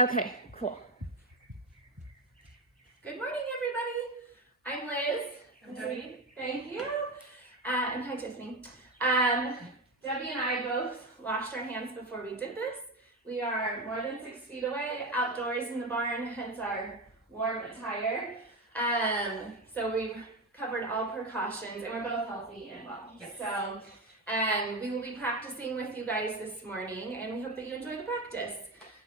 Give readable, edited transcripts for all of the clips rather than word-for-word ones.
Okay, cool. Good morning, everybody. I'm Liz. I'm Debbie. Thank you. And hi, Tiffany. Debbie and I both washed our hands before we did this. We are more than 6 feet away, outdoors in the barn, hence our warm attire. So we've covered all precautions, and we're both healthy and well. Yes. So, we will be practicing with you guys this morning, and we hope that you enjoy the practice.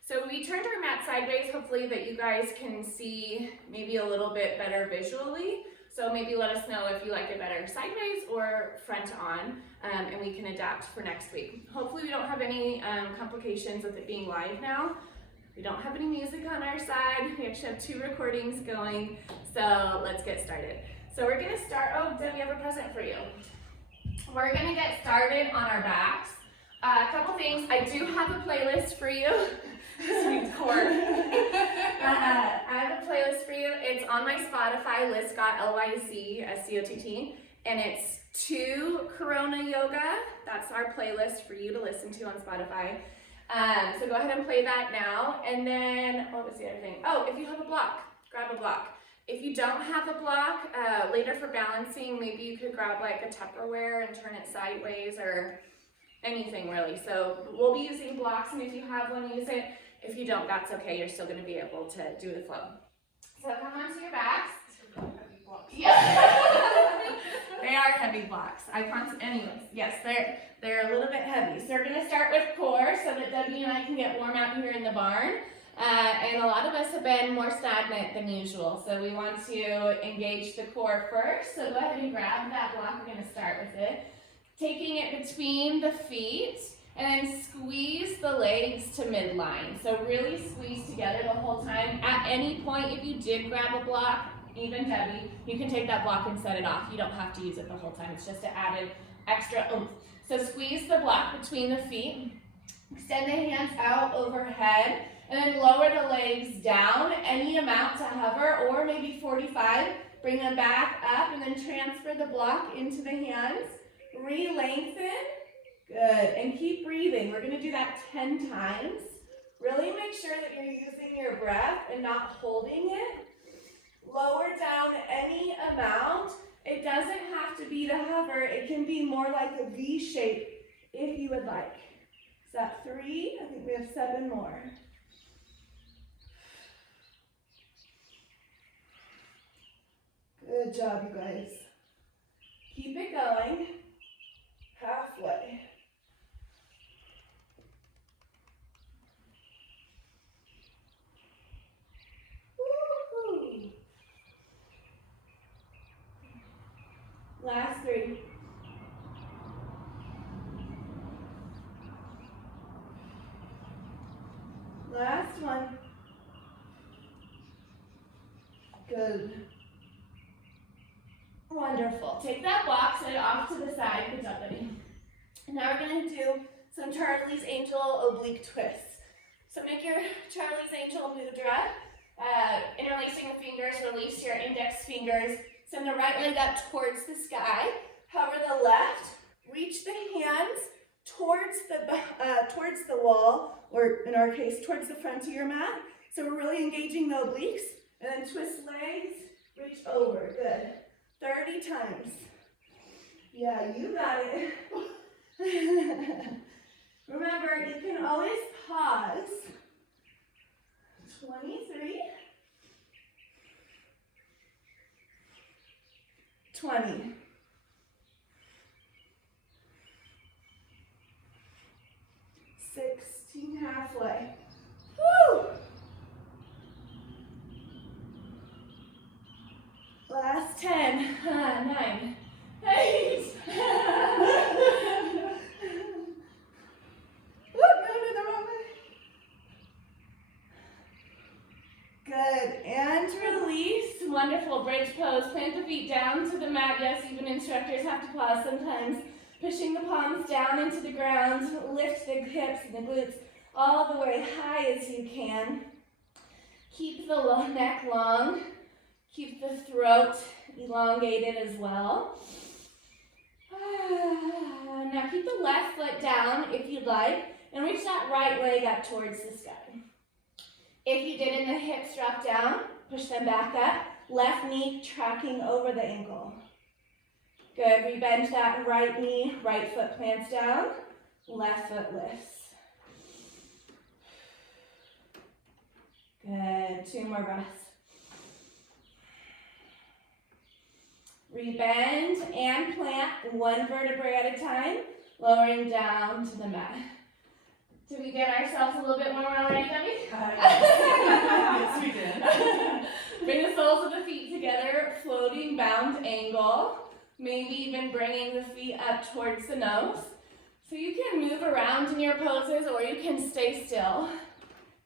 So we turned our mat sideways, hopefully that you guys can see maybe a little bit better visually. So maybe let us know if you like it better sideways or front on, and we can adapt for next week. Hopefully we don't have any complications with it being live now. We don't have any music on our side. We actually have 2 recordings going, so let's get started. So we're gonna start, oh, Deb, we have a present for you. We're gonna get started on our backs. A couple things, I do have a playlist for you. Sweet cord. I have a playlist for you. It's on my Spotify, Liz Scott, L-Y-Z-S-C-O-T-T, and it's 2 Corona Yoga. That's our playlist for you to listen to on Spotify. So go ahead and play that now. And then, what was the other thing? Oh, if you have a block, grab a block. If you don't have a block, later for balancing, maybe you could grab like a Tupperware and turn it sideways or anything really. So we'll be using blocks, and if you have one, use it. If you don't, that's okay. You're still going to be able to do the flow. So come onto your backs. Yeah. They are heavy blocks. Anyways, yes, they're a little bit heavy. So we're going to start with core so that Debbie and I can get warm out here in the barn. And a lot of us have been more stagnant than usual. So we want to engage the core first. So go ahead and grab that block. We're going to start with it. Taking it between the feet. And then squeeze the legs to midline. So really squeeze together the whole time. At any point, if you did grab a block, even Debbie, you can take that block and set it off. You don't have to use it the whole time. It's just an added extra oomph. So squeeze the block between the feet. Extend the hands out overhead. And then lower the legs down, any amount to hover, or maybe 45. Bring them back up, and then transfer the block into the hands. Re-lengthen. Good, and keep breathing. We're gonna do that 10 times. Really make sure that you're using your breath and not holding it. Lower down any amount. It doesn't have to be to hover. It can be more like a V shape if you would like. Is that 3? I think we have 7 more. Good job, you guys. Keep it going. Halfway. Woo-hoo. Last 3. Last one. Good. Wonderful. Take that block, set it off to the side. Good job, Debbie. Now we're going to do some Charlie's Angel oblique twists. So make your Charlie's Angel mudra. Interlacing the fingers, release your index fingers. Send the right leg up towards the sky. Hover the left. Reach the hands towards the wall, or in our case, towards the front of your mat. So we're really engaging the obliques. And then twist legs, reach over. Good. 30 times. Yeah, you got it. Remember, you can always pause. 23. 20. 16, halfway. Woo! Last 10, 9, 8. Good, and release. Wonderful, bridge pose. Plant the feet down to the mat. Yes, even instructors have to pause sometimes. Pushing the palms down into the ground. Lift the hips and the glutes all the way high as you can. Keep the neck long. Keep the throat elongated as well. Now keep the left foot down if you'd like, and reach that right leg up towards the sky. If you did and the hips drop down, push them back up. Left knee tracking over the ankle. Good, rebend that right knee, right foot plants down, left foot lifts. Good, 2 more breaths. Rebend and plant 1 vertebrae at a time, lowering down to the mat. Did we get ourselves a little bit warmer already, Debbie? Yes, we did. Bring the soles of the feet together, floating bound angle. Maybe even bringing the feet up towards the nose. So you can move around in your poses or you can stay still.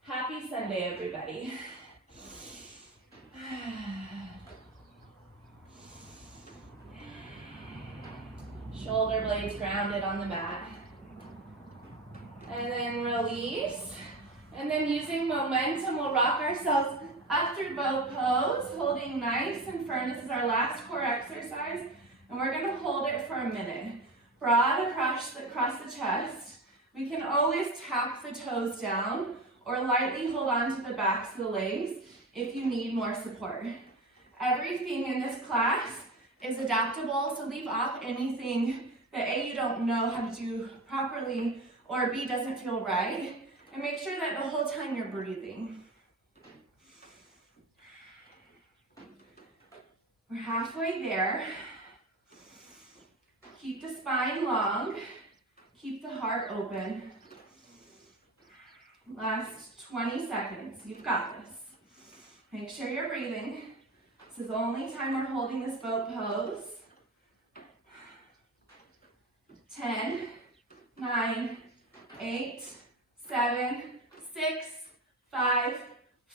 Happy Sunday, everybody. Shoulder blades grounded on the mat. And then release. And then using momentum, we'll rock ourselves up through boat pose, holding nice and firm. This is our last core exercise. And we're going to hold it for a minute. Broad across the chest. We can always tap the toes down or lightly hold on to the backs of the legs if you need more support. Everything in this class is adaptable, so leave off anything that A, you don't know how to do properly, or B, doesn't feel right. And make sure that the whole time you're breathing. We're halfway there. Keep the spine long, keep the heart open. Last 20 seconds, you've got this. Make sure you're breathing. This is the only time we're holding this boat pose. 10, 9, 8, 7, 6, 5,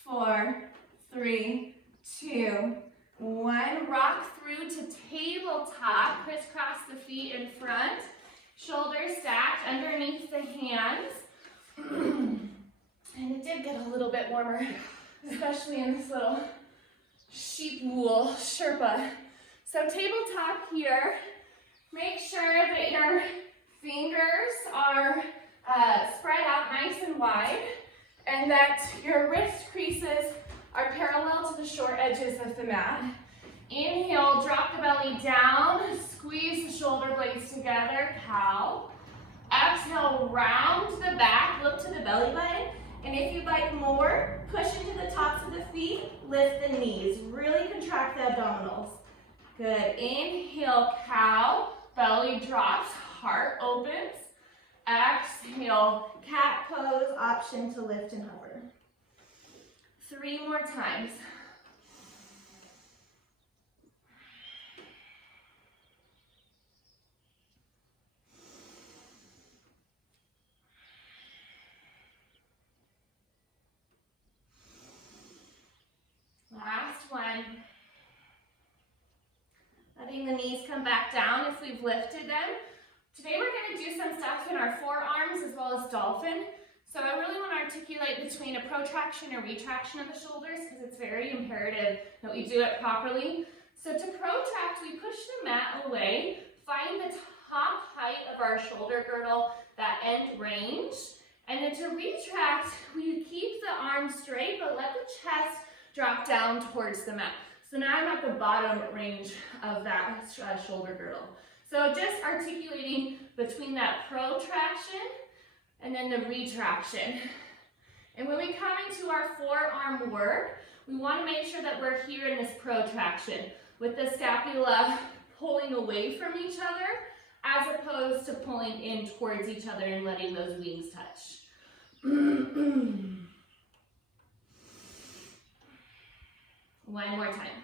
4, 3, 2, 1. Rock through to tabletop. Crisscross the feet in front. Shoulders stacked underneath the hands. And it did get a little bit warmer, especially in this little sheep wool Sherpa. So tabletop here. Make sure that your fingers are spread out nice and wide and that your wrist creases are parallel to the short edges of the mat. Inhale, drop the belly down, squeeze the shoulder blades together, cow. Exhale, round the back, look to the belly button. And if you'd like more, push into the tops of the feet, lift the knees. Really contract the abdominals. Good. Inhale, cow, belly drops, heart opens. Exhale, cat pose, option to lift and hover. 3 more times. Last one. Letting the knees come back down if we've lifted them. Today we're going to do some stuff in our forearms as well as dolphin. So I really want to articulate between a protraction or retraction of the shoulders because it's very imperative that we do it properly. So to protract, we push the mat away, find the top height of our shoulder girdle, that end range. And then to retract, we keep the arms straight but let the chest drop down towards the mat. So now I'm at the bottom range of that shoulder girdle. So just articulating between that protraction and then the retraction. And when we come into our forearm work, we want to make sure that we're here in this protraction with the scapula pulling away from each other as opposed to pulling in towards each other and letting those wings touch. One more time.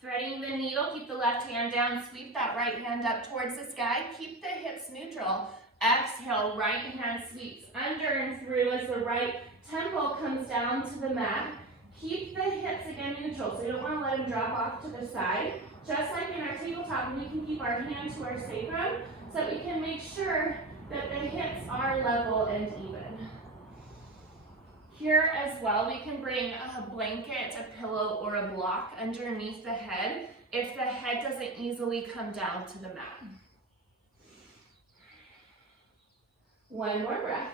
Threading the needle, keep the left hand down, sweep that right hand up towards the sky, keep the hips neutral. Exhale, right hand sweeps under and through as the right temple comes down to the mat. Keep the hips again neutral, so you don't want to let them drop off to the side. Just like in our tabletop, we can keep our hand to our sacrum so that we can make sure that the hips are level and even. Here as well, we can bring a blanket, a pillow, or a block underneath the head if the head doesn't easily come down to the mat. One more breath.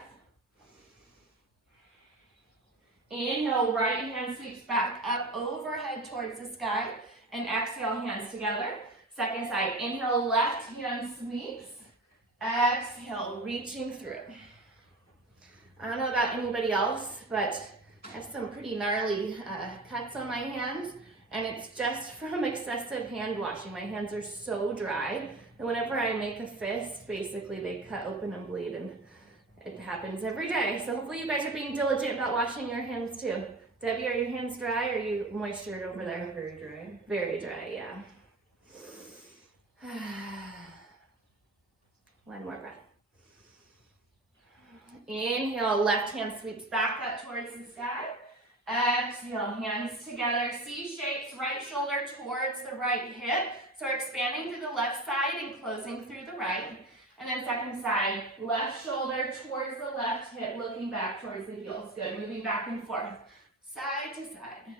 Inhale, right hand sweeps back up overhead towards the sky. And exhale, hands together. Second side, inhale, left hand sweeps. Exhale, reaching through. I don't know about anybody else, but I have some pretty gnarly cuts on my hands, and it's just from excessive hand washing. My hands are so dry, and whenever I make a fist, basically they cut open and bleed, and it happens every day. So hopefully you guys are being diligent about washing your hands too. Debbie, are your hands dry, or are you moistured over there? Very dry. Very dry, yeah. One more breath. Inhale, left hand sweeps back up towards the sky. Exhale, hands together. C shapes, right shoulder towards the right hip. So we're expanding through the left side and closing through the right. And then second side, left shoulder towards the left hip, looking back towards the heels. Good, moving back and forth, side to side.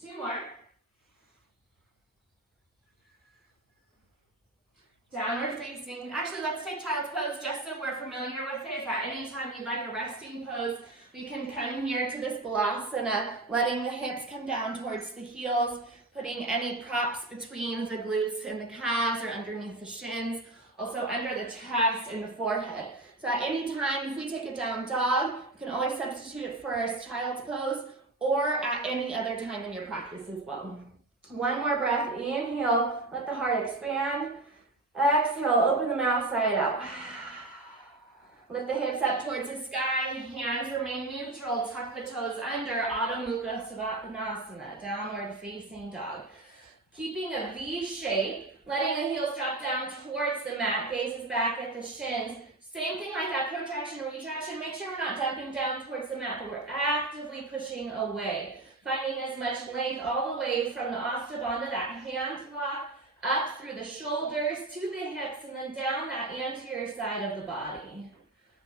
Two more. Downward facing. Actually, let's take child's pose just so we're familiar with it. If at any time you'd like a resting pose, we can come here to this balasana, letting the hips come down towards the heels, putting any props between the glutes and the calves or underneath the shins, also under the chest and the forehead. So at any time, if we take a down dog, you can always substitute it for a child's pose or at any other time in your practice as well. One more breath. Inhale, let the heart expand. Exhale, open the mouth side out. Lift the hips up towards the sky, hands remain neutral, tuck the toes under, Adho Mukha Svanasana, downward facing dog. Keeping a V shape, letting the heels drop down towards the mat, gazes back at the shins. Same thing like that, protraction and retraction. Make sure we're not dumping down towards the mat, but we're actively pushing away. Finding as much length all the way from the Astabandha, that hand lock, up through the shoulders to the hips and then down that anterior side of the body.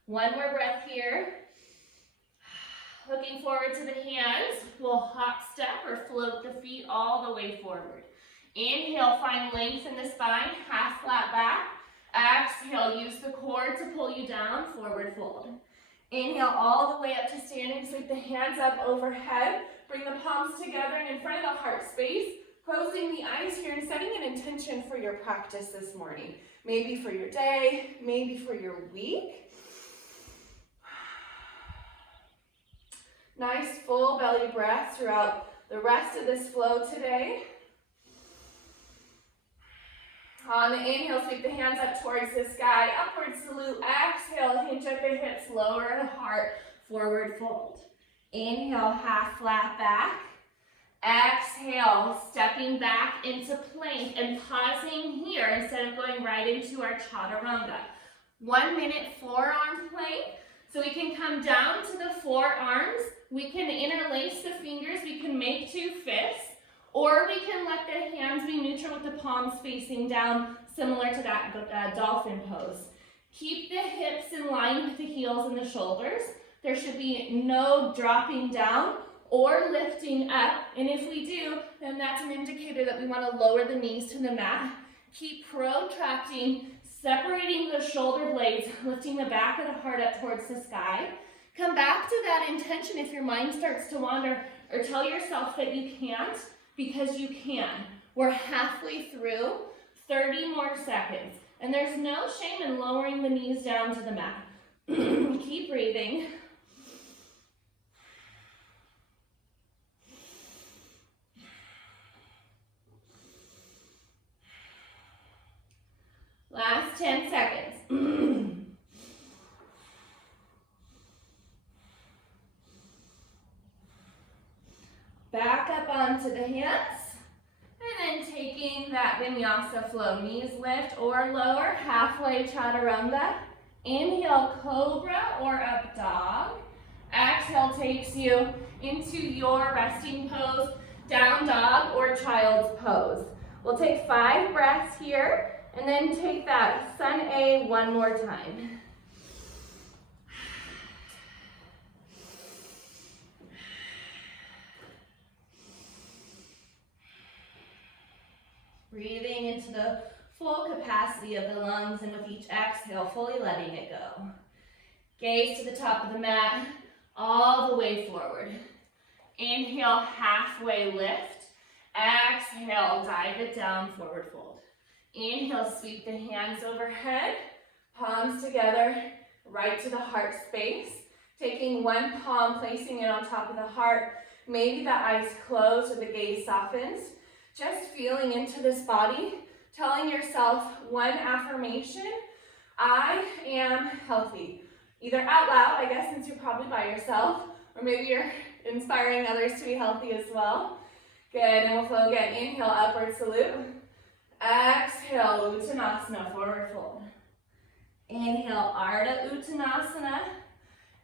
One more breath here. Looking forward to the hands. We'll hop step or float the feet all the way forward. Inhale, find length in the spine, half flat back. Exhale, use the core to pull you down, forward fold. Inhale all the way up to standing, sweep the hands up overhead. Bring the palms together and in front of the heart space. Closing the eyes here and setting an intention for your practice this morning. Maybe for your day, maybe for your week. Nice full belly breath throughout the rest of this flow today. On the inhale, sweep the hands up towards the sky, upward salute. Exhale, hinge at the hips, lower the heart, forward fold. Inhale, half flat back. Exhale, stepping back into plank and pausing here instead of going right into our chaturanga. 1 minute forearm plank. So we can come down to the forearms. We can interlace the fingers. We can make two fists. Or we can let the hands be neutral with the palms facing down, similar to that dolphin pose. Keep the hips in line with the heels and the shoulders. There should be no dropping down or lifting up, and if we do, then that's an indicator that we want to lower the knees to the mat. Keep protracting, separating the shoulder blades, lifting the back of the heart up towards the sky. Come back to that intention if your mind starts to wander, or tell yourself that you can't, because you can. We're halfway through, 30 more seconds, and there's no shame in lowering the knees down to the mat. Keep breathing. Last 10 seconds. Back up onto the hands, and then taking that Vinyasa flow. Knees lift or lower, halfway chaturanga. Inhale, cobra or up dog. Exhale takes you into your resting pose, down dog or child's pose. We'll take 5 breaths here. And then take that Sun A one more time. Breathing into the full capacity of the lungs, and with each exhale, fully letting it go. Gaze to the top of the mat, all the way forward. Inhale, halfway lift. Exhale, dive it down, forward fold. Inhale, sweep the hands overhead, palms together, right to the heart space. Taking one palm, placing it on top of the heart. Maybe the eyes close or the gaze softens. Just feeling into this body, telling yourself one affirmation, I am healthy. Either out loud, I guess, since you're probably by yourself, or maybe you're inspiring others to be healthy as well. Good, and we'll flow again. Inhale, upward salute. Exhale, Uttanasana, forward fold. Inhale, Ardha Uttanasana.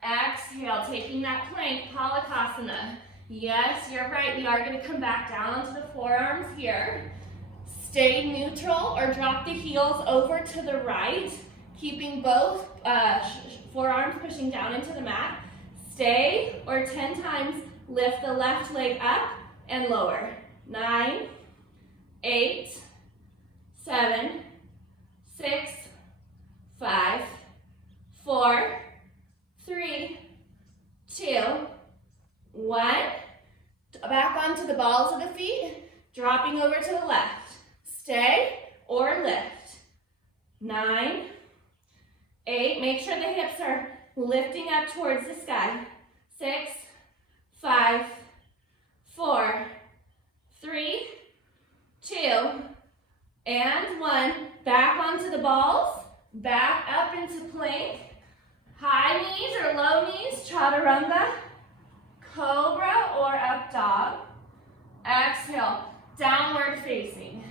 Exhale, taking that plank, Palakasana. Yes, you're right, we are going to come back down onto the forearms here. Stay neutral or drop the heels over to the right, keeping both forearms pushing down into the mat. Stay, or 10 times, lift the left leg up and lower. 9, 8, 7, 6, 5, 4, 3, 2, 1. Back onto the balls of the feet, dropping over to the left. Stay or lift. 9, 8, make sure the hips are lifting up towards the sky. 6, 5, 4, 3, 2, and 1. Back onto the balls, back up into plank. High knees or low knees, chaturanga, cobra or up dog. Exhale, downward facing.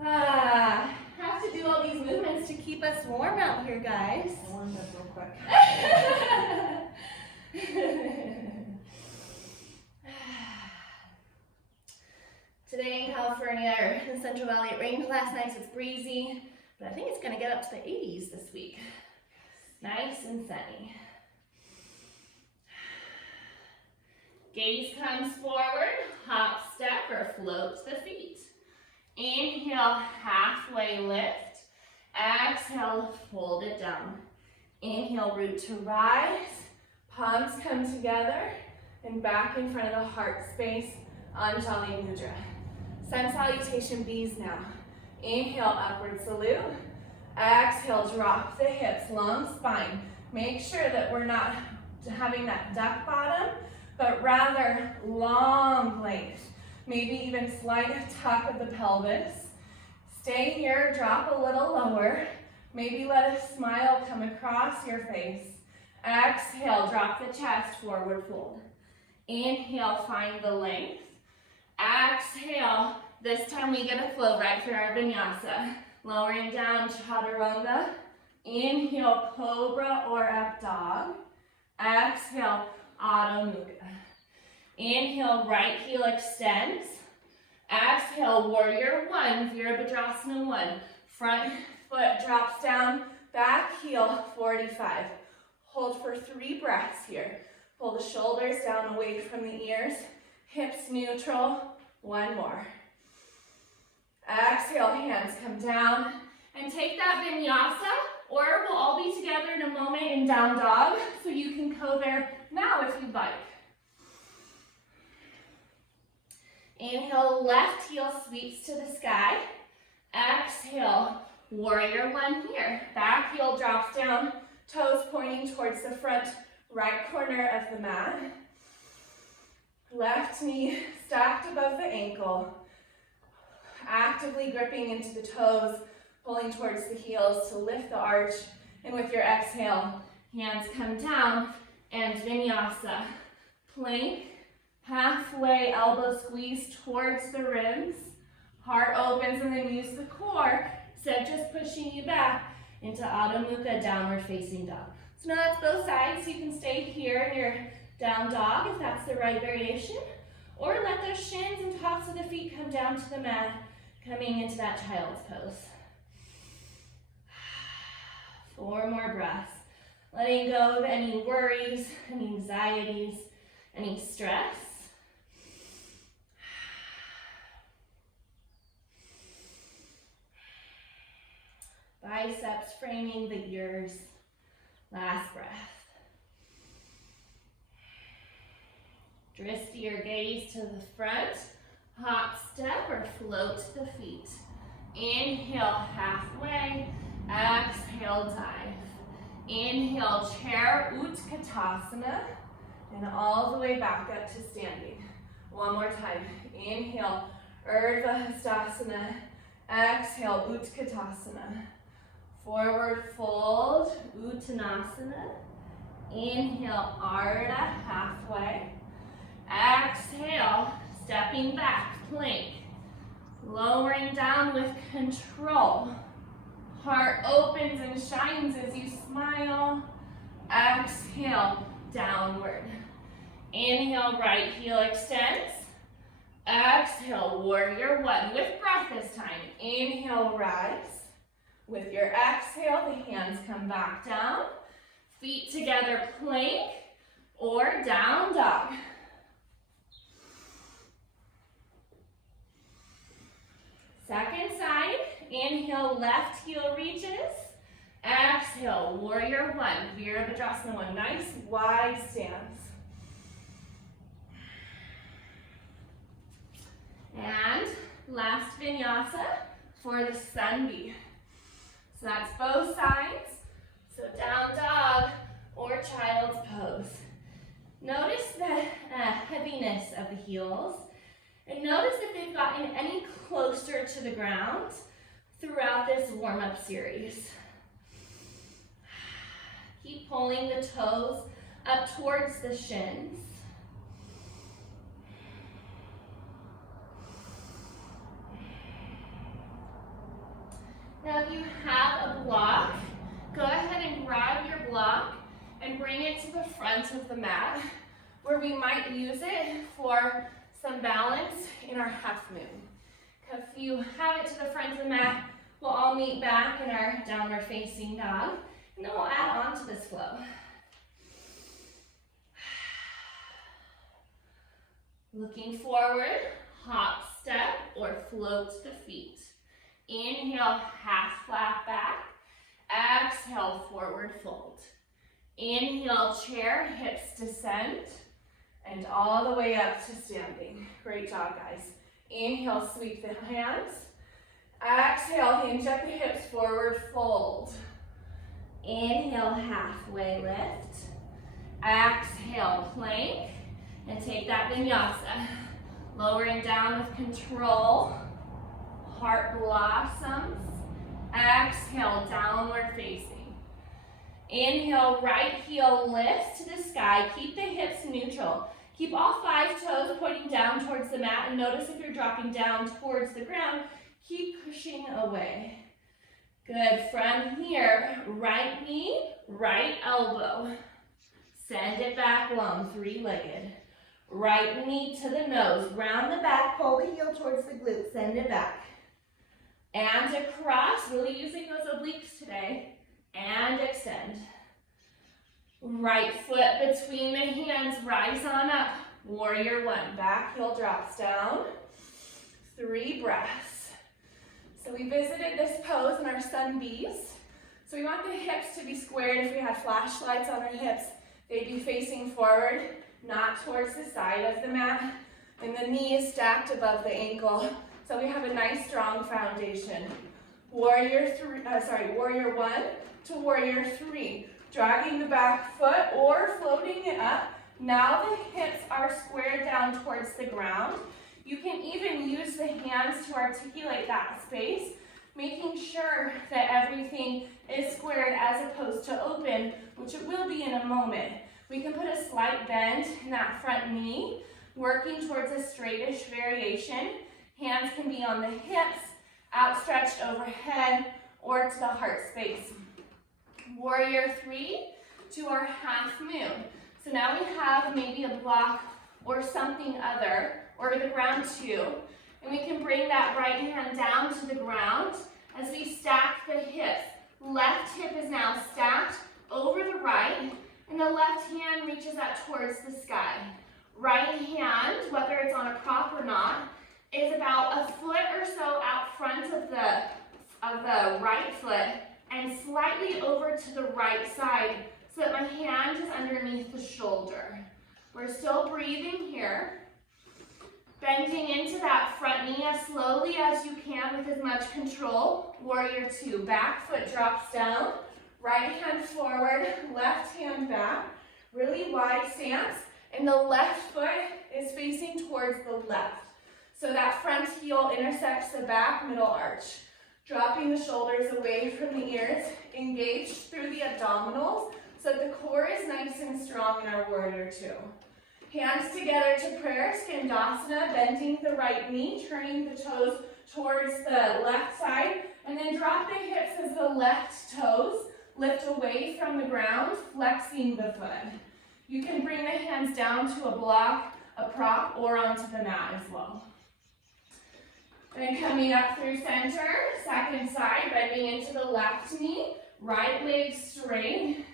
Have to do all these movements to keep us warm out here, guys. I warmed up real quick. Today in California, or in Central Valley, it rained last night, so it's breezy, but I think it's gonna get up to the 80s this week. Nice and sunny. Gaze comes forward, hop, step, or float the feet. Inhale, halfway lift. Exhale, fold it down. Inhale, root to rise. Palms come together and back in front of the heart space, Anjali Mudra. Sun salutation bees now. Inhale, upward salute. Exhale, drop the hips, long spine. Make sure that we're not having that duck bottom, but rather long length. Maybe even slight tuck of the pelvis. Stay here, drop a little lower. Maybe let a smile come across your face. Exhale, drop the chest, forward fold. Inhale, find the length. Exhale, this time we get a flow right through our vinyasa. Lowering down, chaturanga. Inhale, cobra or up dog. Exhale, Adho Mukha. Inhale, right heel extends. Exhale, warrior one, Virabhadrasana 1. Front foot drops down, back heel 45. Hold for 3 breaths here. Pull the shoulders down away from the ears. Hips neutral. 1 more. Exhale, hands come down. And take that vinyasa, or we'll all be together in a moment in down dog, so you can go there now if you'd like. Inhale, left heel sweeps to the sky. Exhale, warrior one here. Back heel drops down, toes pointing towards the front right corner of the mat. Left knee stacked above the ankle. Actively gripping into the toes, pulling towards the heels to lift the arch. And with your exhale, hands come down and vinyasa. Plank. Halfway elbow squeeze towards the ribs. Heart opens and then use the core instead of just pushing you back into Adho Mukha, downward facing dog. So now that's both sides. You can stay here in your down dog if that's the right variation. Or let those shins and tops of the feet come down to the mat, coming into that child's pose. 4 more breaths. Letting go of any worries, any anxieties, any stress. Biceps framing the ears. Last breath. Drift your gaze to the front. Hop, step, or float the feet. Inhale, halfway. Exhale, dive. Inhale, chair, Utkatasana. And all the way back up to standing. One more time. Inhale, Urdhva Hastasana. Exhale, Utkatasana. Forward fold, Uttanasana. Inhale, Ardha, halfway. Exhale, stepping back, plank. Lowering down with control. Heart opens and shines as you smile. Exhale, downward. Inhale, right heel extends. Exhale, warrior one with breath this time. Inhale, rise. With your exhale, the hands come back down. Feet together, plank or down dog. Second side, inhale, left heel reaches. Exhale, warrior one, Virabhadrasana one. Nice wide stance. And last vinyasa for the sun bee. So that's both sides. So down dog or child's pose. Notice the heaviness of the heels. And notice if they've gotten any closer to the ground throughout this warm-up series. Keep pulling the toes up towards the shins. Now if you have a block, go ahead and grab your block and bring it to the front of the mat where we might use it for some balance in our half moon. If you have it to the front of the mat, we'll all meet back in our downward facing dog, and then we'll add on to this flow. Looking forward, hop, step, or float the feet. Inhale, half flat back. Exhale, forward fold. Inhale, chair, hips descend. And all the way up to standing. Great job, guys. Inhale, sweep the hands. Exhale, hinge up the hips, forward fold. Inhale, halfway lift. Exhale, plank. And take that vinyasa. Lowering down with control. Heart blossoms. Exhale, downward facing. Inhale, right heel lifts to the sky. Keep the hips neutral. Keep all 5 toes pointing down towards the mat, and notice if you're dropping down towards the ground, keep pushing away. Good. From here, right knee, right elbow. Send it back long, 3-legged. Right knee to the nose. Round the back, pull the heel towards the glute, send it back. And across, really using those obliques today. And extend. Right foot between the hands, rise on up. Warrior one, back heel drops down. 3 breaths. So we visited this pose in our sun bees. So we want the hips to be squared. If we had flashlights on our hips, they'd be facing forward, not towards the side of the mat. And the knee is stacked above the ankle. So we have a nice strong foundation. Warrior one to warrior 3. Dragging the back foot or floating it up. Now the hips are squared down towards the ground. You can even use the hands to articulate that space, making sure that everything is squared as opposed to open, which it will be in a moment. We can put a slight bend in that front knee, working towards a straightish variation. Hands can be on the hips, outstretched overhead, or to the heart space. Warrior 3 to our half moon. So now we have maybe a block or something other, or the ground too, and we can bring that right hand down to the ground as we stack the hips. Left hip is now stacked over the right, and the left hand reaches out towards the sky. Right hand, whether it's on a prop or not, is about a foot or so out front of the right foot, and slightly over to the right side so that my hand is underneath the shoulder. We're still breathing here. Bending into that front knee as slowly as you can with as much control. Warrior two. Back foot drops down. Right hand forward, left hand back. Really wide stance. And the left foot is facing towards the left. So that front heel intersects the back middle arch. Dropping the shoulders away from the ears. Engage through the abdominals so that the core is nice and strong in our warrior two. Hands together to prayer, Skandasana, bending the right knee, turning the toes towards the left side, and then drop the hips as the left toes lift away from the ground, flexing the foot. You can bring the hands down to a block, a prop, or onto the mat as well. Then coming up through center, second side, bending into the left knee, right leg straight.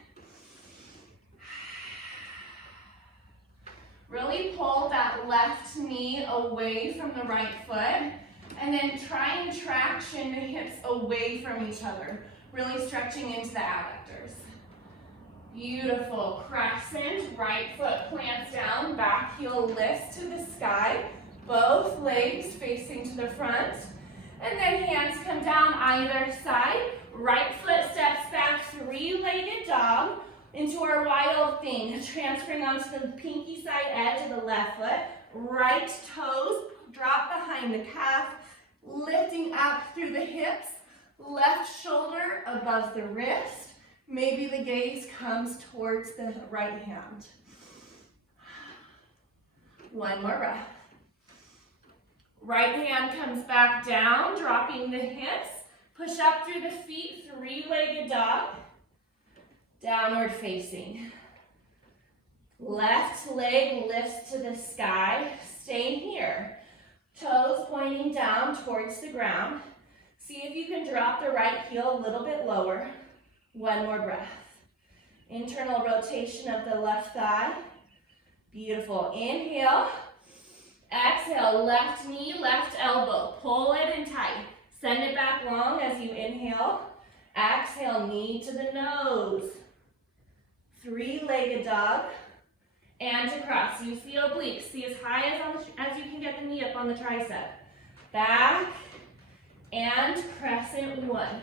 Really pull that left knee away from the right foot, and then try and traction the hips away from each other, really stretching into the adductors. Beautiful. Crescent, right foot plants down, back heel lifts to the sky, both legs facing to the front, and then hands come down either side, right foot steps back, three-legged dog, into our wild thing, transferring onto the pinky side edge of the left foot, right toes drop behind the calf, lifting up through the hips, left shoulder above the wrist, maybe the gaze comes towards the right hand. One more breath. Right hand comes back down, dropping the hips, push up through the feet, three-legged dog. Downward facing. Left leg lifts to the sky. Stay here. Toes pointing down towards the ground. See if you can drop the right heel a little bit lower. One more breath. Internal rotation of the left thigh. Beautiful. Inhale. Exhale. Left knee, left elbow. Pull it in tight. Send it back long as you inhale. Exhale, knee to the nose. Three-legged dog, and across. Use the oblique. See as high as you can get the knee up on the tricep. Back, and crescent one,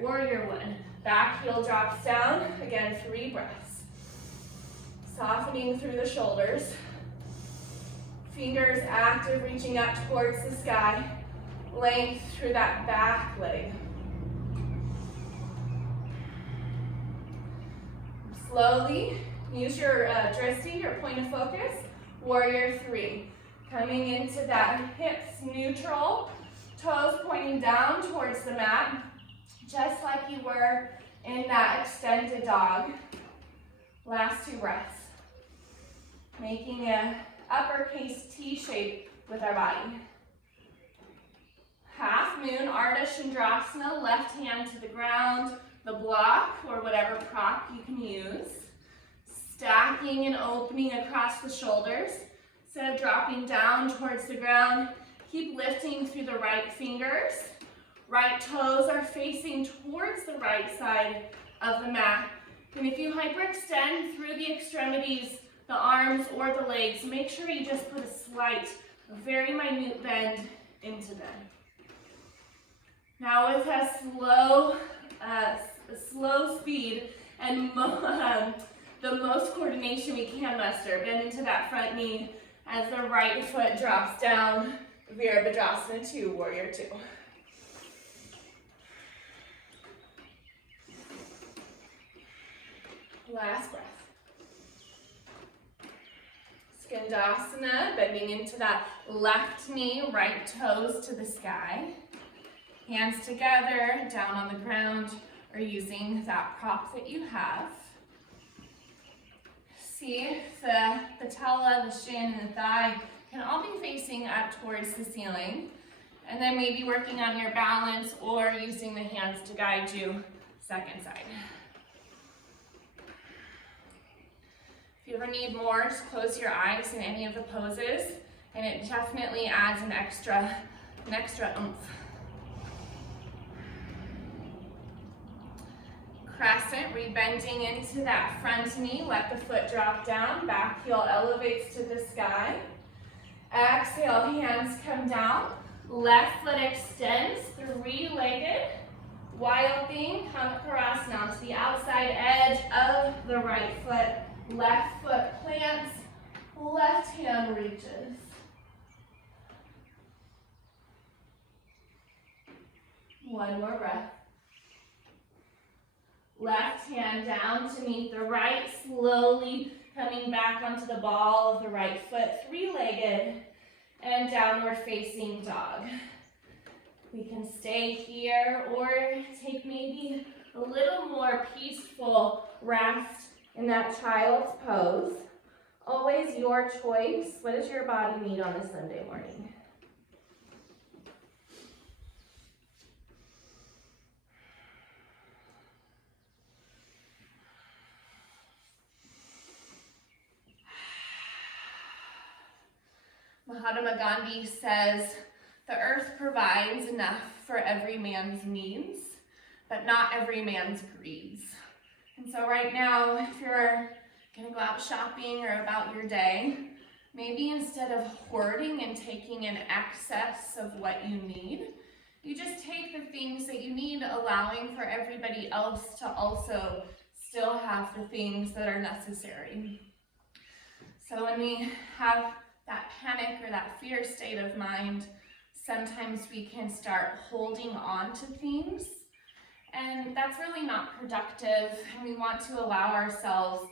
warrior one. Back heel drops down. Again, 3 breaths. Softening through the shoulders. Fingers active, reaching up towards the sky. Length through that back leg. Slowly, use your drishti, your point of focus, warrior 3. Coming into that hips neutral, toes pointing down towards the mat, just like you were in that extended dog. Last 2 breaths. Making an uppercase T shape with our body. Half moon, Ardha Chandrasana, left hand to the ground, the block or whatever prop you can use. Stacking and opening across the shoulders. Instead of dropping down towards the ground, keep lifting through the right fingers. Right toes are facing towards the right side of the mat. And if you hyperextend through the extremities, the arms or the legs, make sure you just put a slight, very minute bend into them. Now with a slow speed and the most coordination we can muster, bend into that front knee as the right foot drops down, Virabhadrasana 2, warrior 2. Last breath. Skandasana, bending into that left knee, right toes to the sky. Hands together, down on the ground, or using that prop that you have. See if the patella, the shin, and the thigh can all be facing up towards the ceiling. And then maybe working on your balance or using the hands to guide you second side. If you ever need more, just close your eyes in any of the poses, and it definitely adds an extra oomph. Crescent, rebending into that front knee. Let the foot drop down. Back heel elevates to the sky. Exhale, hands come down. Left foot extends, three-legged. Wild thing, Karasana, to the outside edge of the right foot. Left foot plants, left hand reaches. One more breath. Left hand down to meet the right, slowly coming back onto the ball of the right foot, three-legged, and downward facing dog. We can stay here or take maybe a little more peaceful rest in that child's pose. Always your choice. What does your body need on a Sunday morning? Mahatma Gandhi says, the earth provides enough for every man's needs, but not every man's greeds. And so right now, if you're gonna go out shopping or about your day, maybe instead of hoarding and taking in excess of what you need, you just take the things that you need, allowing for everybody else to also still have the things that are necessary. So when we have that panic or that fear state of mind, sometimes we can start holding on to things, and that's really not productive, and we want to allow ourselves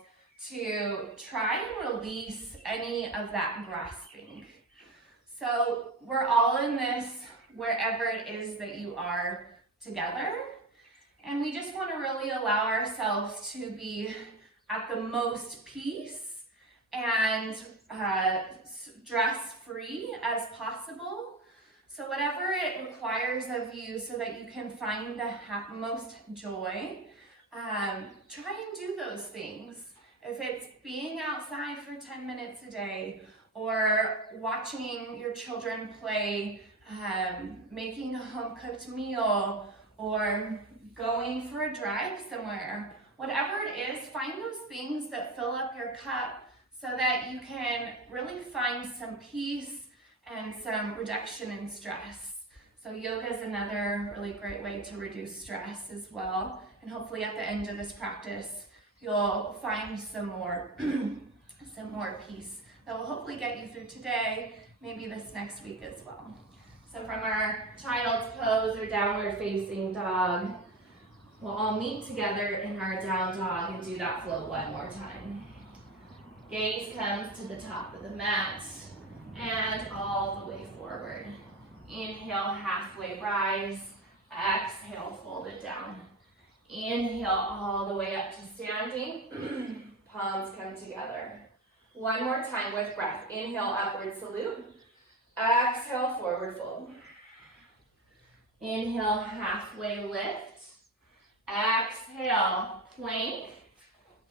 to try and release any of that grasping. So we're all in this wherever it is that you are together, and we just want to really allow ourselves to be at the most peace and stress-free as possible. So whatever it requires of you so that you can find the most joy, try and do those things. If it's being outside for 10 minutes a day, or watching your children play, making a home-cooked meal, or going for a drive somewhere, whatever it is, find those things that fill up your cup so that you can really find some peace and some reduction in stress. So yoga is another really great way to reduce stress as well. And hopefully at the end of this practice, you'll find some more peace that will hopefully get you through today, maybe this next week as well. So from our child's pose or downward facing dog, we'll all meet together in our down dog and do that flow one more time. Gaze comes to the top of the mat and all the way forward. Inhale, halfway rise. Exhale, fold it down. Inhale all the way up to standing. Palms come together. One more time with breath. Inhale, upward salute. Exhale, forward fold. Inhale, halfway lift. Exhale, plank.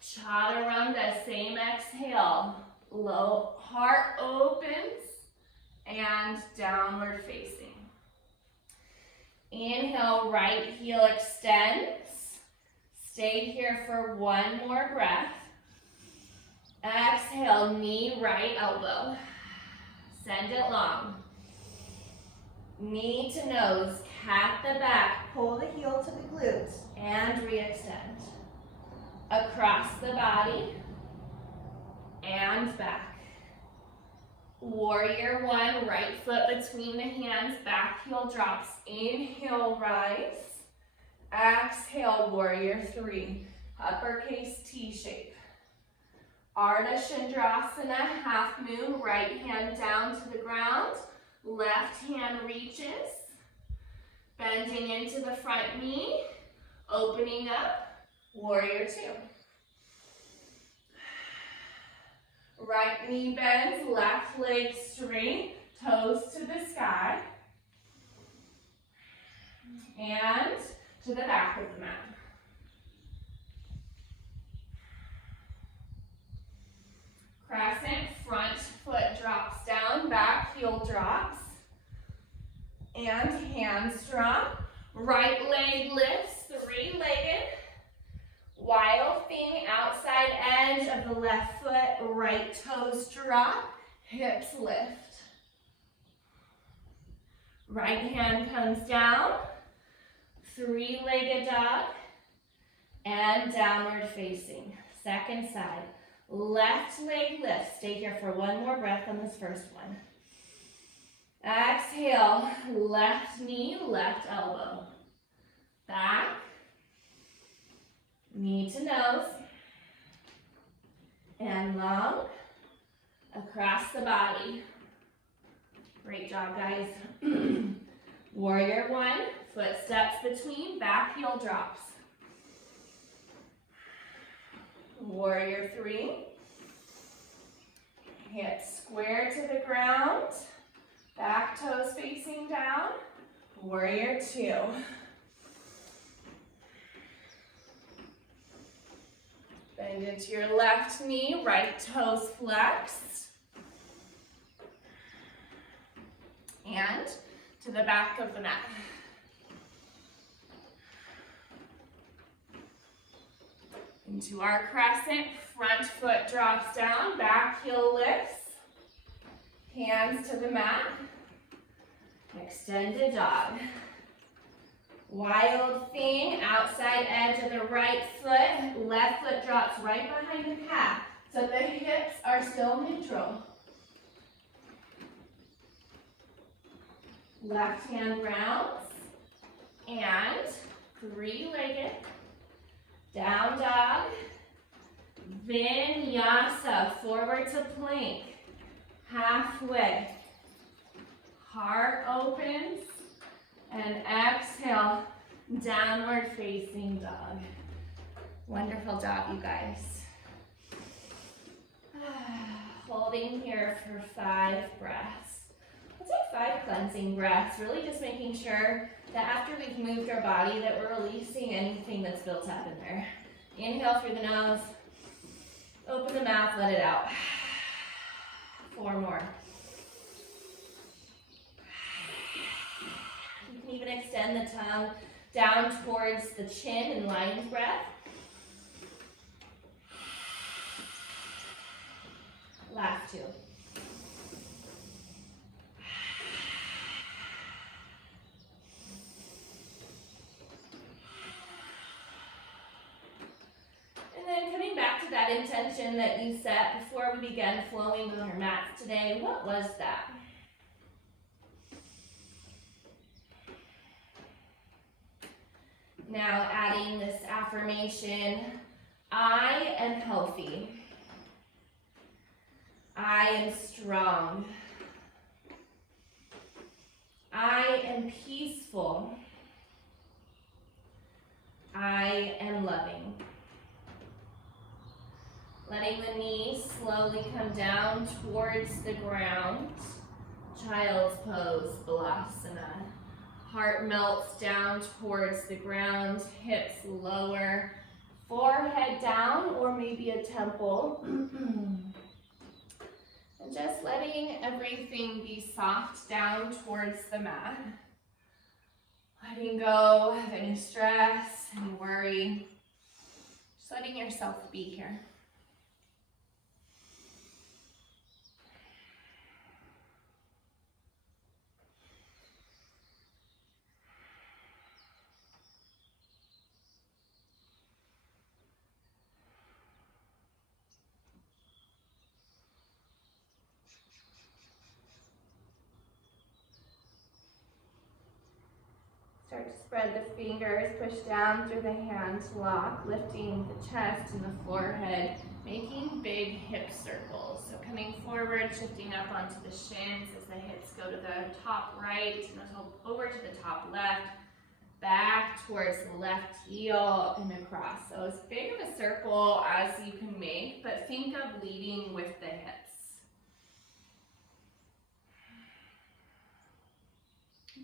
Chaturanga, same exhale. Low heart opens and downward facing. Inhale, right heel extends. Stay here for one more breath. Exhale, knee, right elbow. Send it long. Knee to nose, cat the back, pull the heel to the glutes, and re-extend. Across the body, and back. Warrior one, right foot between the hands, back heel drops. Inhale, rise. Exhale, warrior three, uppercase T shape. Ardha Chandrasana, half moon, right hand down to the ground, left hand reaches, bending into the front knee, opening up, warrior two. Right knee bends, left leg straight, toes to the sky, and to the back of the mat. Crescent, front foot drops down, back heel drops, and hands drop. Right leg lifts, three-legged. Wild thing, outside edge of the left foot, right toes drop, hips lift. Right hand comes down, three-legged dog, and downward facing. Second side, left leg lifts. Stay here for one more breath on this first one. Exhale, left knee, left elbow. Back, knee to nose, and long, across the body. Great job, guys. Warrior one, footsteps between, back heel drops. Warrior three, hips square to the ground, back toes facing down. Warrior two. Bend into your left knee, right toes flexed. And to the back of the mat. Into our crescent, front foot drops down, back heel lifts. Hands to the mat. Extended dog. Wild thing, outside edge of the right foot, left foot drops right behind the calf, so the hips are still neutral. Left hand rounds, and three-legged, down dog, Vinyasa, forward to plank, halfway, heart opens, and exhale, downward facing dog. Wonderful job, you guys. Holding here for 5 breaths. Let's take 5 cleansing breaths, really just making sure that after we've moved our body that we're releasing anything that's built up in there. Inhale through the nose, open the mouth, let it out. 4 more. You can even extend the tongue down towards the chin in lion's breath. Last 2. And then coming back to that intention that you set before we began flowing on your mats today, what was that? Now adding this affirmation, I am healthy. I am strong. I am peaceful. I am loving. Letting the knees slowly come down towards the ground. Child's pose, Balasana. Heart melts down towards the ground, hips lower, forehead down, or maybe a temple. And just letting everything be soft down towards the mat. Letting go of any stress, any worry. Just letting yourself be here. Start to spread the fingers, push down through the hands, lock, lifting the chest and the forehead, making big hip circles. So coming forward, shifting up onto the shins as the hips go to the top right and over to the top left, back towards the left heel and across. So as big of a circle as you can make, but think of leading with the hips.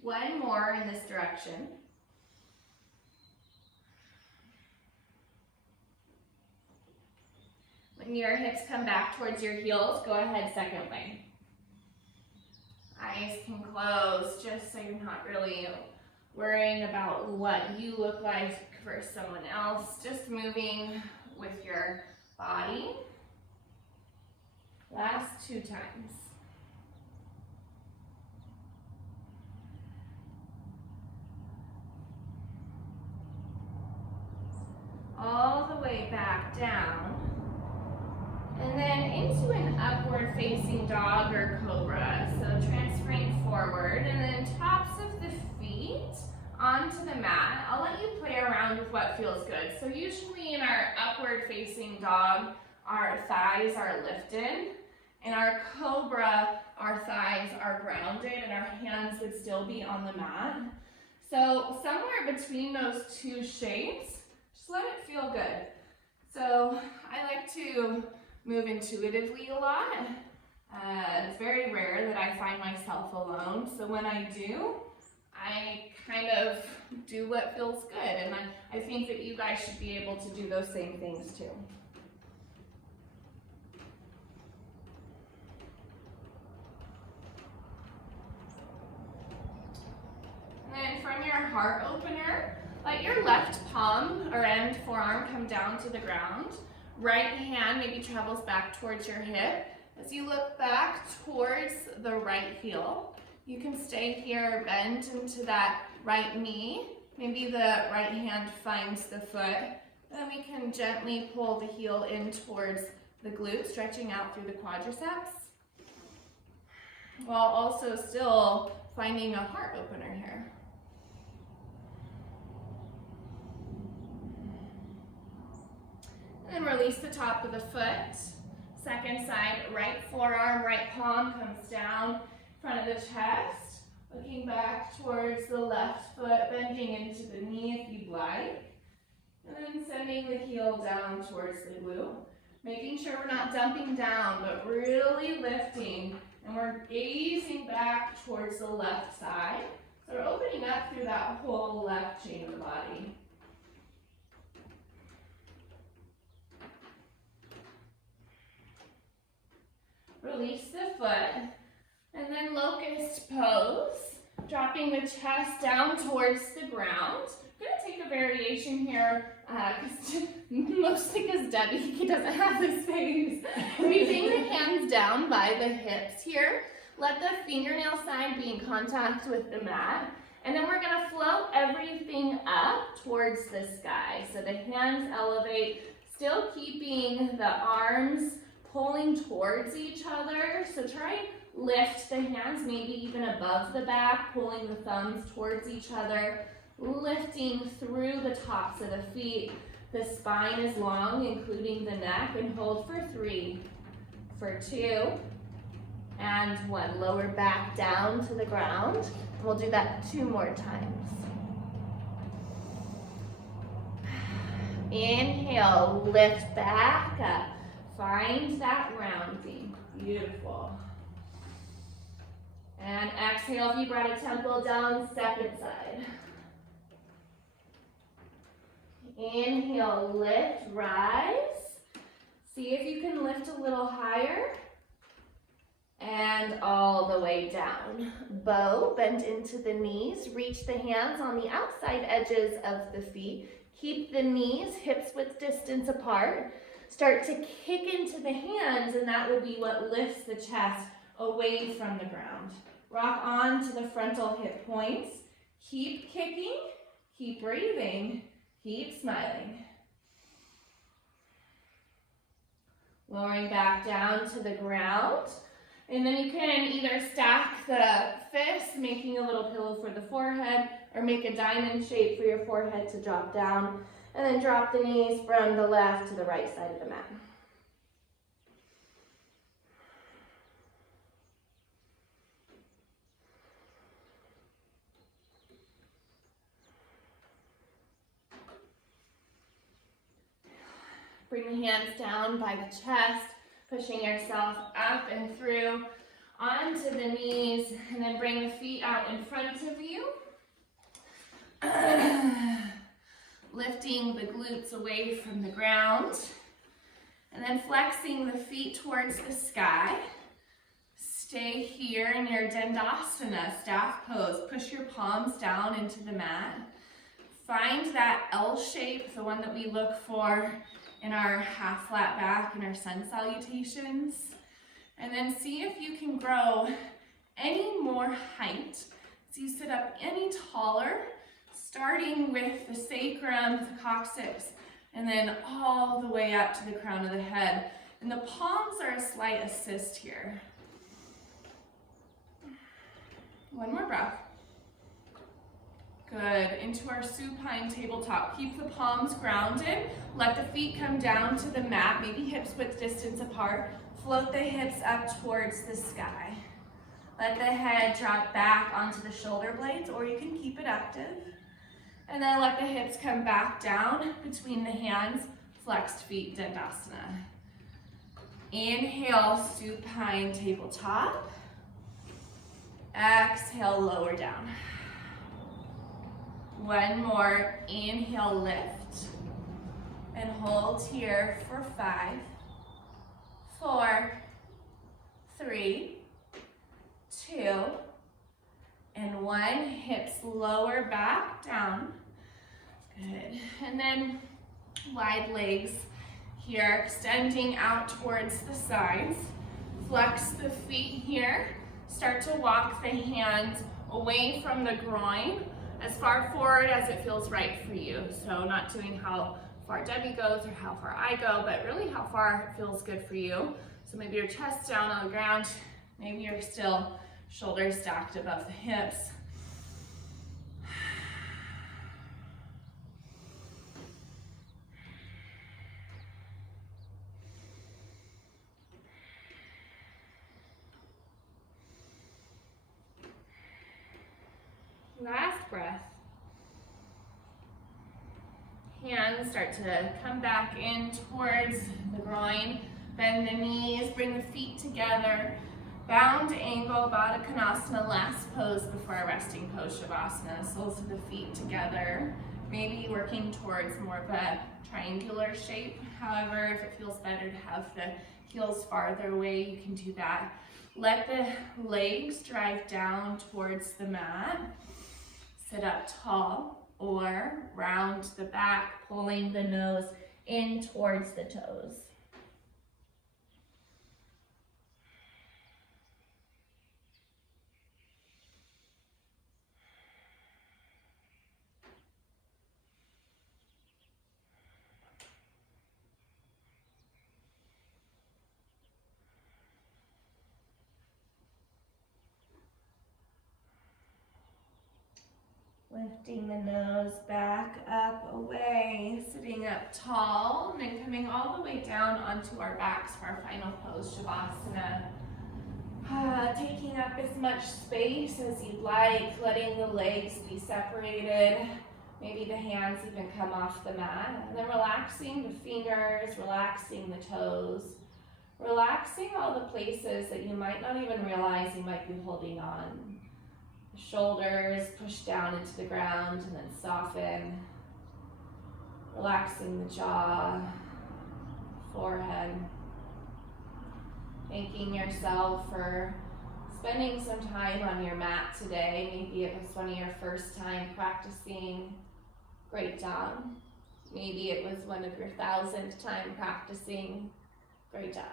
One more in this direction. When your hips come back towards your heels, go ahead second way. Eyes can close just so you're not really worrying about what you look like for someone else, just moving with your body. Last 2 times. All the way back down. And then into an upward facing dog or cobra. So transferring forward and then tops of the feet onto the mat. I'll let you play around with what feels good. So usually in our upward facing dog, our thighs are lifted. In our cobra, our thighs are grounded and our hands would still be on the mat. So somewhere between those 2 shapes, just let it feel good. So I like to move intuitively a lot. It's very rare that I find myself alone. So when I do, I kind of do what feels good. And I think that you guys should be able to do those same things too. And then from your heart opener, let your left palm or end forearm come down to the ground. Right hand maybe travels back towards your hip. As you look back towards the right heel, you can stay here, bend into that right knee. Maybe the right hand finds the foot. Then we can gently pull the heel in towards the glute, stretching out through the quadriceps, while also still finding a heart opener here. And then release the top of the foot. Second side, right forearm, right palm comes down in front of the chest. Looking back towards the left foot, bending into the knee if you'd like. And then sending the heel down towards the glute. Making sure we're not dumping down, but really lifting. And we're gazing back towards the left side. So we're opening up through that whole left chain of the body. Release the foot, and then locust pose, dropping the chest down towards the ground. I'm going to take a variation here, mostly because Debbie doesn't have the space. Reaching the hands down by the hips here. Let the fingernail side be in contact with the mat. And then we're going to float everything up towards the sky. So the hands elevate, still keeping the arms pulling towards each other. So try and lift the hands maybe even above the back, pulling the thumbs towards each other, lifting through the tops of the feet. The spine is long, including the neck, and hold for 3, for 2, and 1. Lower back down to the ground. We'll do that 2 more times. Inhale, lift back up. Find that rounding. Beautiful. And exhale, if you brought a temple down, second side. Inhale, lift, rise. See if you can lift a little higher. And all the way down. Bow, bend into the knees. Reach the hands on the outside edges of the feet. Keep the knees hips width distance apart. Start to kick into the hands, and that will be what lifts the chest away from the ground. Rock on to the frontal hip points. Keep kicking, keep breathing, keep smiling. Lowering back down to the ground. And then you can either stack the fists, making a little pillow for the forehead, or make a diamond shape for your forehead to drop down. And then drop the knees from the left to the right side of the mat. Bring the hands down by the chest, pushing yourself up and through onto the knees, and then bring the feet out in front of you. Lifting the glutes away from the ground, and then flexing the feet towards the sky. Stay here in your Dandasana, staff pose. Push your palms down into the mat. Find that L shape, the one that we look for in our half flat back and our sun salutations. And then see if you can grow any more height. So you sit up any taller, starting with the sacrum, the coccyx, and then all the way up to the crown of the head. And the palms are a slight assist here. One more breath. Good, into our supine tabletop. Keep the palms grounded. Let the feet come down to the mat, maybe hips width distance apart. Float the hips up towards the sky. Let the head drop back onto the shoulder blades, or you can keep it active. And then let the hips come back down between the hands, flexed feet, Dandasana. Inhale, supine tabletop. Exhale, lower down. One more, inhale, lift. And hold here for 5, 4, 3, 2, and 1. Hips lower back down. Good. And then wide legs here, extending out towards the sides. Flex the feet here. Start to walk the hands away from the groin as far forward as it feels right for you. So not doing how far Debbie goes or how far I go, but really how far it feels good for you. So maybe your chest down on the ground, maybe you're still shoulders stacked above the hips. Last breath. Hands start to come back in towards the groin. Bend the knees, bring the feet together. Bound angle, Baddha Konasana, last pose before our resting pose, Shavasana. Soles of the feet together. Maybe working towards more of a triangular shape. However, if it feels better to have the heels farther away, you can do that. Let the legs drive down towards the mat. Sit up tall or round the back, pulling the nose in towards the toes. Lifting the nose back up, away, sitting up tall, and then coming all the way down onto our backs for our final pose, Shavasana. Taking up as much space as you'd like, letting the legs be separated. Maybe the hands even come off the mat. And then relaxing the fingers, relaxing the toes, relaxing all the places that you might not even realize you might be holding on. Shoulders push down into the ground and then soften. Relaxing the jaw, forehead. Thanking yourself for spending some time on your mat today. Maybe it was one of your first time practicing. Great job. Maybe it was one of your 1,000th time practicing. Great job.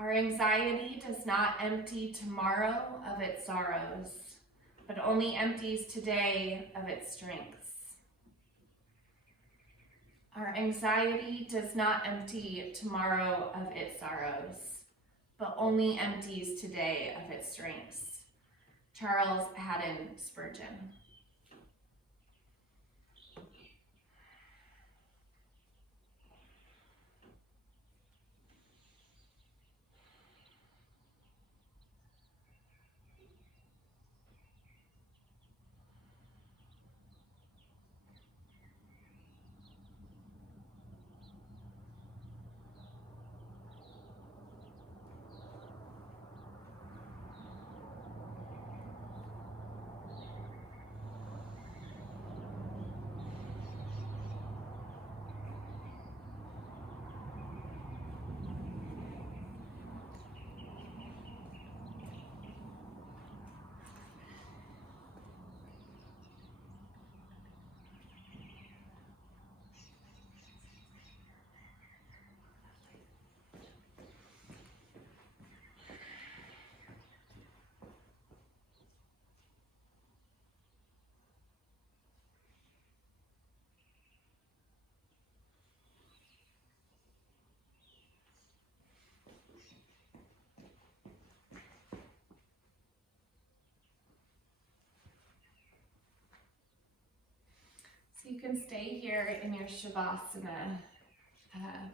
Our anxiety does not empty tomorrow of its sorrows, but only empties today of its strengths. Our anxiety does not empty tomorrow of its sorrows, but only empties today of its strengths. Charles Haddon Spurgeon. So you can stay here in your Shavasana.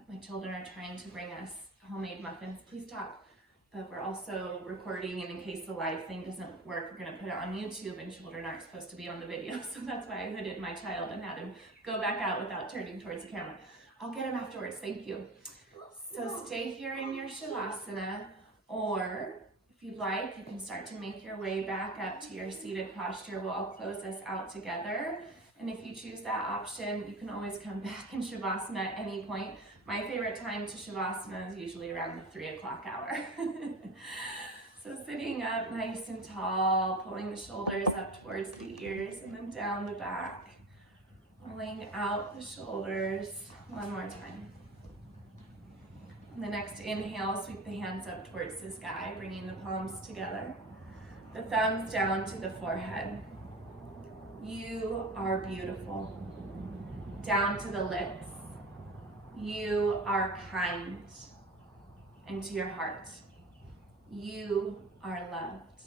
My children are trying to bring us homemade muffins. Please stop. But we're also recording, and in case the live thing doesn't work, we're gonna put it on YouTube, and children aren't supposed to be on the video. So that's why I hooded my child and had him go back out without turning towards the camera. I'll get him afterwards, thank you. So stay here in your Shavasana, or if you'd like, you can start to make your way back up to your seated posture. We'll all close us out together. And if you choose that option, you can always come back in Shavasana at any point. My favorite time to Shavasana is usually around the 3 o'clock hour. So sitting up nice and tall, pulling the shoulders up towards the ears and then down the back. Pulling out the shoulders. One more time. On the next inhale, sweep the hands up towards the sky, bringing the palms together. The thumbs down to the forehead. You are beautiful. Down to the lips. You are kind. And to your heart. You are loved.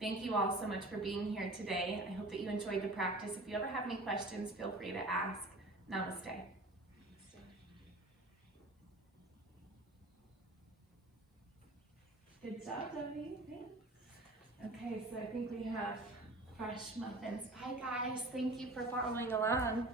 Thank you all so much for being here today. I hope that you enjoyed the practice. If you ever have any questions, feel free to ask. Namaste. Good job, Debbie. Okay, so I think we have fresh muffins. Bye, guys. Thank you for following along.